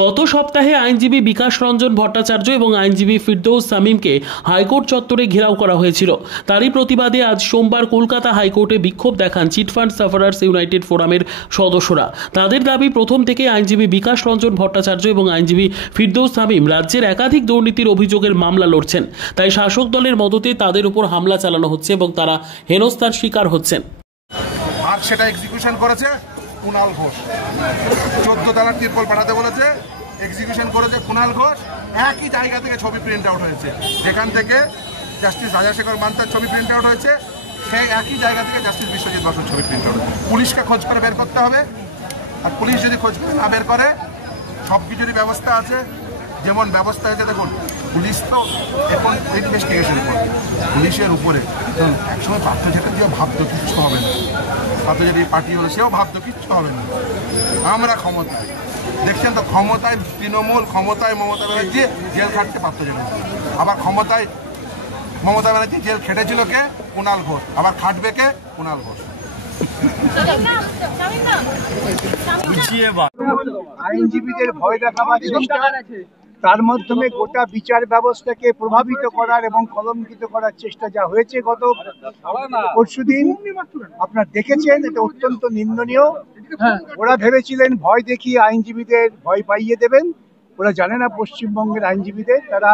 গত সপ্তাহে আইনজীবী বিকাশ রঞ্জন ভট্টাচার্য এবং আইনজীবী ফিরদৌস সামিমকে হাইকোর্ট চত্বরে ঘেরাও করা হয়েছিল। তারই প্রতিবাদে আজ সোমবার কলকাতা হাইকোর্টে বিক্ষোভ দেখান চিটফান্ড সাফারার্স ইউনাইটেড ফোরামের সদস্যরা। তাদের দাবি, প্রথম থেকে আইনজীবী বিকাশ রঞ্জন ভট্টাচার্য এবং আইনজীবী ফিরদৌস সামিম রাজ্যের একাধিক দুর্নীতির অভিযোগের মামলা লড়ছেন, তাই শাসক দলের মদতে তাদের উপর হামলা চালানো হচ্ছে এবং তারা হেনস্থার শিকার হচ্ছেন। আর সেটা এক্সিকিউশন করেছে কুণাল ঘোষ। 14 তলার তিরপল পাঠাতে বলেছে, এক্সিকিউশন করেছে কুণাল ঘোষ। একই জায়গা থেকে ছবি প্রিন্ট আউট হয়েছে, যেখান থেকে জাস্টিস রাজাশেখর মান্তার ছবি প্রিন্ট আউট হয়েছে, সেই একই জায়গা থেকে জাস্টিস বিশ্বজিৎ বসুর ছবি প্রিন্ট আউট হয়েছে। পুলিশকে খোঁজ করে বের করতে হবে, আর পুলিশ যদি খোঁজ করে না বের করে, সব কিছুরই ব্যবস্থা আছে। যেমন ব্যবস্থা আছে, দেখুন পুলিশ তো এখন ইনভেস্টিগেশন করবে পুলিশের উপরে। ধরুন একসময় পার্থ চ্যাটার্জিও ভাবতো কিচ্ছু হবে না, পার্থ চ্যাটার্জি পার্টি হলো, সেও ভাবতো কিচ্ছু হবে না। আমরা ক্ষমতায় দেখছেন তো, ক্ষমতায় তৃণমূল, ক্ষমতায় মমতা ব্যানার্জি জেল খাটতে পার্থ চ্যাটার্জি, আবার ক্ষমতায় মমতা ব্যানার্জি জেল খেটেছিল কে? কুণাল ঘোষ, আবার খাটবে কে? কুণাল ঘোষ। আইনজীবীদের ভয় দেখাবার চেষ্টা, তার মাধ্যমে গোটা বিচার ব্যবস্থাকে প্রভাবিত করার এবং কলঙ্কিত করার চেষ্টা যা হয়েছে গত পরশুদিন আপনারা দেখেছেন, এটা অত্যন্ত নিন্দনীয়। ওরা ভেবেছিলেন ভয় দেখিয়ে আইনজীবীদের ভয় পাইয়ে দেবেন। ওরা জানে না পশ্চিমবঙ্গের আইনজীবীদের, তারা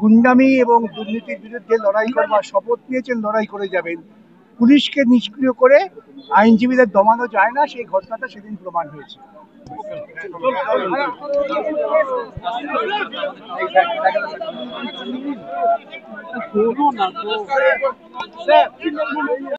গুন্ডামি এবং দুর্নীতির বিরুদ্ধে লড়াই করবার শপথ নিয়েছেন, লড়াই করে যাবেন। পুলিশকে নিষ্ক্রিয় করে আইনজীবীদের দমানো যায় না, সেই ঘটনাটা সেদিন প্রমাণ হয়েছে।